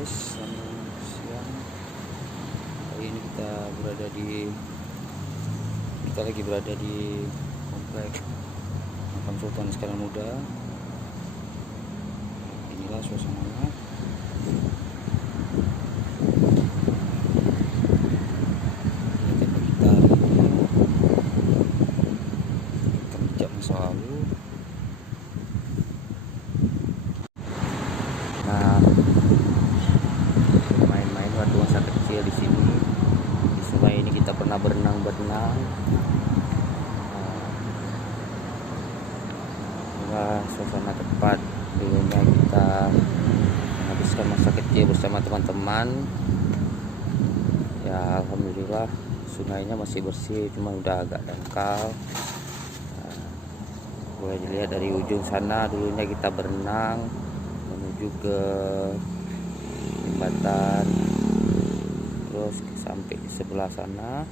guys, selamat siang. Hari ini kita lagi berada di komplek Makam Sultan Iskandar Muda. Inilah suasananya. Kita hari ini kerja masa lalu. Nah, main-main waktu masa kecil di sini. Di sungai ini kita pernah berenang. Inilah suasana tempat dulunya kita menghabiskan masa kecil bersama teman-teman. Ya, alhamdulillah sungainya masih bersih, cuma udah agak dangkal. Boleh dilihat dari ujung sana, dulunya kita berenang menuju ke jembatan, terus sampai di sebelah sana.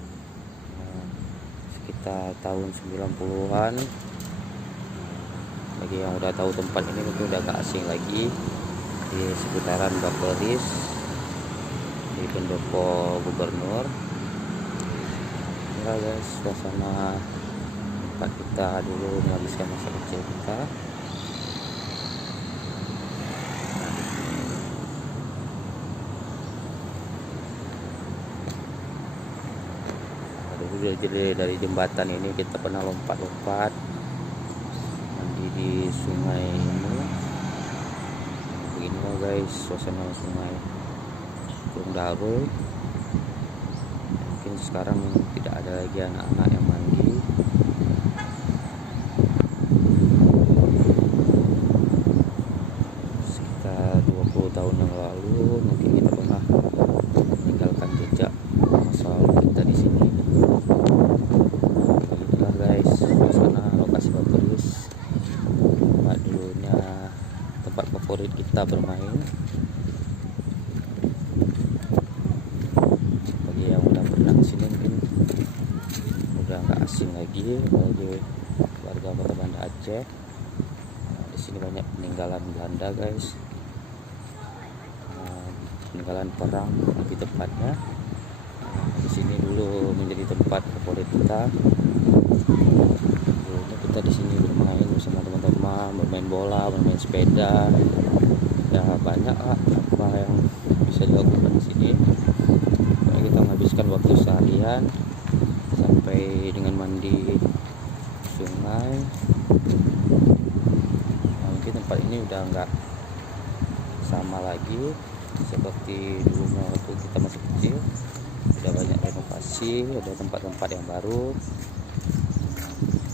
Sekitar tahun 90-an. Bagi yang udah tahu tempat ini mungkin udah gak asing lagi, di seputaran Baperis di pendopo gubernur. Ya guys, suasana tempat kita dulu menghabiskan masa kecil kita. Jadi dari jembatan ini kita pernah lompat-lompat mandi di sungai ini. Beginilah guys suasana sungai Gunung Darul. Mungkin sekarang tidak ada lagi anak-anak yang mandi. Sekitar 20 tahun yang lalu mungkin kita pernah meninggalkan jejak masa lalu kita di sini. Inilah guys suasana lokasi Baperis, tempat dulunya tempat favorit kita bermain. Bagi yang udah pernah kesini mungkin udah nggak asing lagi bagi warga Kota Banda Aceh. Di sini banyak peninggalan Belanda guys, peninggalan perang lebih tepatnya. Di sini dulu menjadi tempat favorit kita. Dulunya kita di sini bermain bersama teman-teman, bermain bola, bermain sepeda. Ya banyak lah apa yang bisa dilakukan di sini. Pokoknya kita menghabiskan waktu seharian sampai dengan mandi sungai. Nah, mungkin tempat ini udah nggak sama lagi seperti dulunya waktu kita masih kecil. Sudah banyak renovasi, ada tempat-tempat yang baru.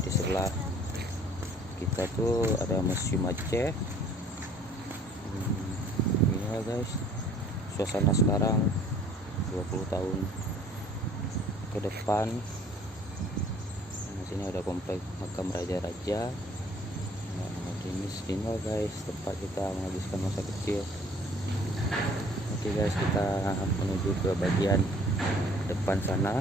Di sebelah kita tuh ada Museum Aceh. Ini ya guys, suasana sekarang 20 tahun ke depan. Di sini ada komplek makam raja-raja. Nah, ini guys tempat kita menghabiskan masa kecil. Oke guys, kita menuju ke bagian depan sana.